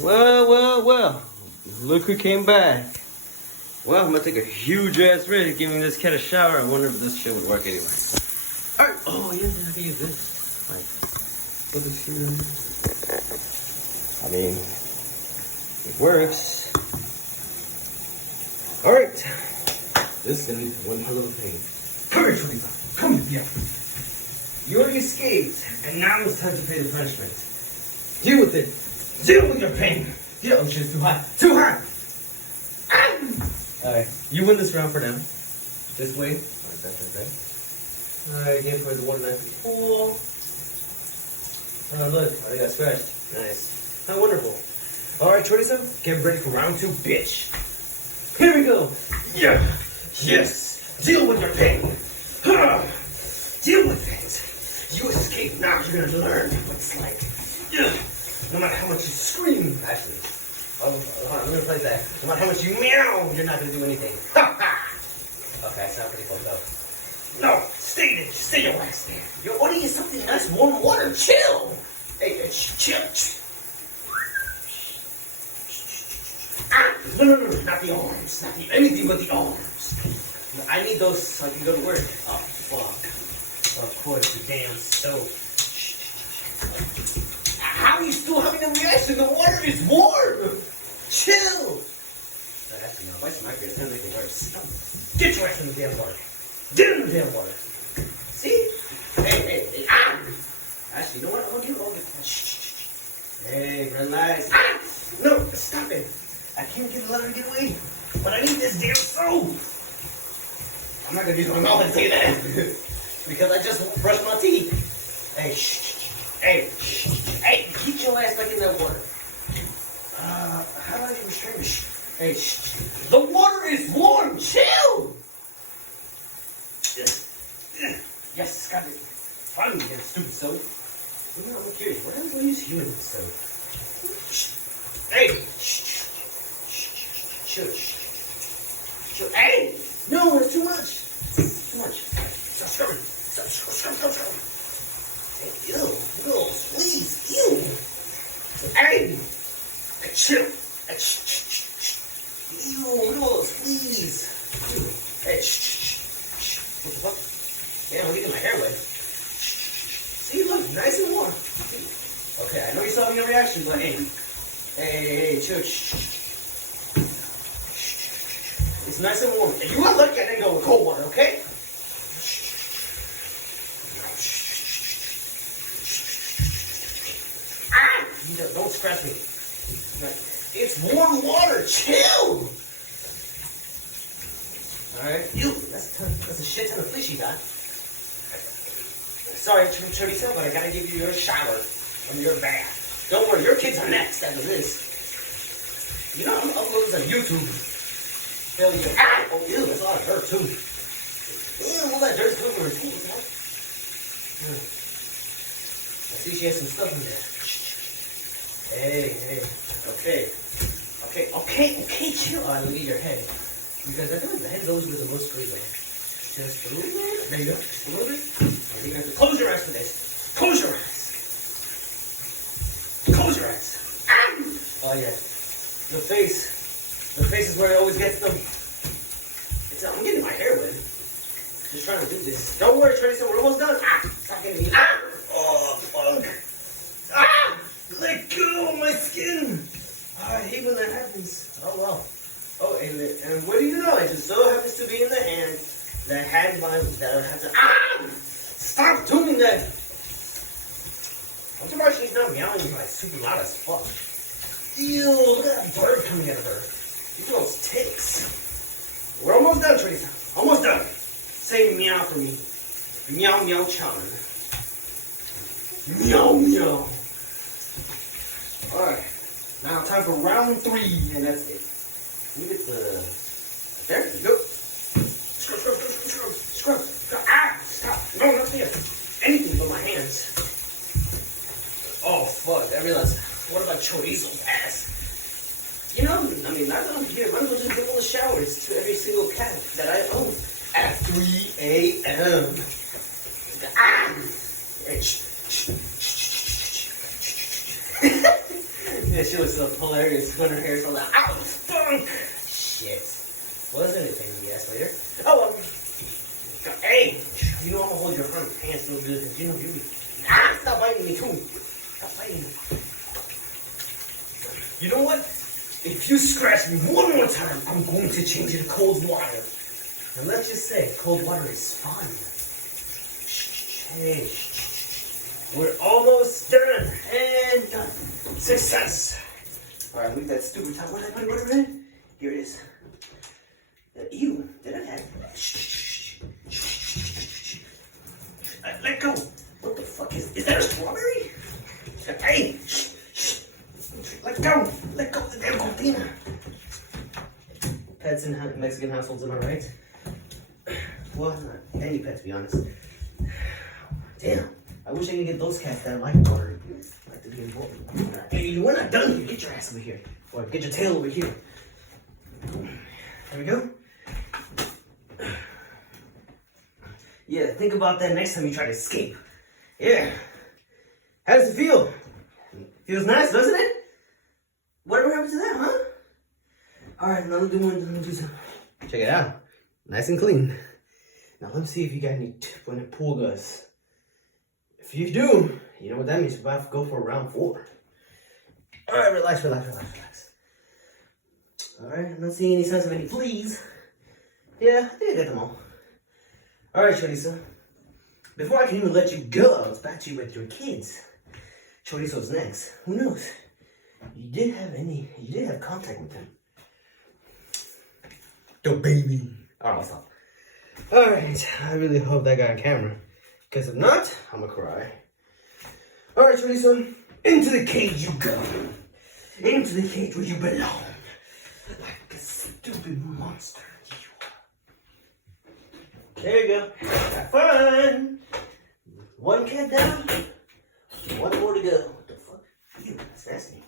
Well. Look who came back. Well, I'm gonna take a huge ass risk giving this cat a shower. I wonder if this shit would work anyway. Alright. Oh, yeah, I can use this. Like, put this shit in. I mean, it works. Alright. This is gonna be one hell of a pain. Come here, Twenty-Five. Come here, You already escaped, and now it's time to pay the punishment. Deal with it. Deal with your pain. Deal. Oh shit, it's too hot. Too hot! Alright, you win this round for now. This way. Alright, again for the one night before. Oh look, I got scratched. Nice. How wonderful. Alright, 27, get ready for round 2, bitch. Here we go. Yeah. Yes. Deal with your pain. Deal with it. You escape now, you're gonna learn what it's like. Yeah. No matter how much you scream. Actually. Hold on, I'm gonna play that. No matter how much you meow, you're not gonna do anything. Okay, I sound pretty close up. No, stay there. Stay your ass there. You're only in something nice, warm water. Chill. Hey, chill. No, not the arms. Not the anything but the arms. I need those so I can go to work. Oh, fuck. Of course, the damn stove. How are you still having a reaction? The water is warm! Chill! That's enough. Why smack your hand make it worse? No. Get your ass in the damn water. Get in the damn water. See? Hey. Actually, you know what? I'm gonna give it all the... Hey, relax. No, stop it. I can't let her get away. But I need this damn soap. I'm not gonna use my mouth and say that. Because I just brushed my teeth. Hey, Hey, keep your ass back in that water. How do I restrain this? Hey, the water is warm. Chill. Yes, got it. Finally, that stupid soap. You know, I'm curious. What else do I use human soap? Hey, chill. Hey, no, that's too much. Too much. Stop scrubbing. Stop. Hey, ew, please, ew. Hey, chill. Ew, look at all those fleas. Hey, what the fuck? Yeah, I'm getting my hair wet. See, look, nice and warm. Okay, I know you saw me a reaction, but hey, chill. It's nice and warm. If you got lucky, I didn't go with cold water, okay? Don't scratch me. It's warm water. Chill. Alright. Ew, that's a shit ton of fleas you got. Sorry, Chorizo, but I gotta give you your shower from your bath. Don't worry, your kids are next after this. You know, I'm uploading this on YouTube. Hell yeah. Oh, ew, that's a lot of dirt, too. Ew, all that dirt's coming from her teeth, man. I see she has some stuff in there. Hey. Okay, chill. Let me get your head. Because I feel like the head goes with the most great way. Just a little bit. There you go. Just a little bit. And you're going to have to close your eyes for this. Close your eyes. Oh, yeah. The face is where it always gets them. I'm getting my hair wet. Just trying to do this. Don't worry, Tracy. We're almost done. Stop getting me. Oh, fuck. Let go of my skin. I hate when that happens. Oh, well. Oh, and what do you know? It just so happens to be in the hand that had my... that I have to... Stop doing that! I'm surprised she's not meowing like super loud as fuck. Ew, look at that bird coming out of her. Look at those ticks. We're almost done, Teresa. Almost done. Say meow for me. Meow, meow, Chan. Meow, meow. Alright. Now time for round 3, and that's it. Let me get the... There you go. Scrub. Stop. No, not there. Anything but my hands. Oh, fuck. I realized. What about chorizo's ass? You know, I mean, not that I'm here. Might as well just give all the showers to every single cat that I own at 3 a.m. Yeah, she was so hilarious when her hair's all like, ow, funk! Shit. What is it? Pain in the ass later. Oh, hey, you know I'm gonna hold your front pants real good because you know you be. Stop biting me too. Stop biting me. You know what? If you scratch me one more time, I'm going to change it to cold water. And let's just say cold water is fun. Hey, we're almost done and done. Success. All right, leave that stupid top. Where did I put it? Where did I put it? Here it is. Ew, did I have? Let go. What the fuck is that? A strawberry? Hey, let go. Let go of the damn container. Pets in Mexican households, am I right? Well, not any pet, to be honest. Damn, I wish I could get those cats that like water. Like to be involved. Hey, we're not done here. Get your ass over here. Or get your tail over here. There we go. Yeah, think about that next time you try to escape. Yeah. How does it feel? Feels nice, doesn't it? Whatever happened to that, huh? Alright, another do some. Check it out. Nice and clean. Now let's see if you got any tip-when pool guys. If you do, you know what that means. We're about to go for round 4. Alright, relax. Alright, I'm not seeing any signs of any fleas. Yeah, I think I got them all. Alright, Chorizo. Before I can even let you go, I was back to you with your kids. Chorizo's next. Who knows? You did have contact with them. The baby. Alright, stop. Alright, I really hope that got on camera. Because if not, I'm gonna cry. Alright, Chorizo. Into the cage you go. Into the cage where you belong. Like a stupid monster you are. There you go. Have fun. One cat down. One more to go. What the fuck? Ew, that's nasty.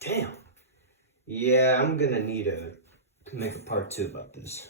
Damn. Yeah, I'm gonna need to make a part 2 about this.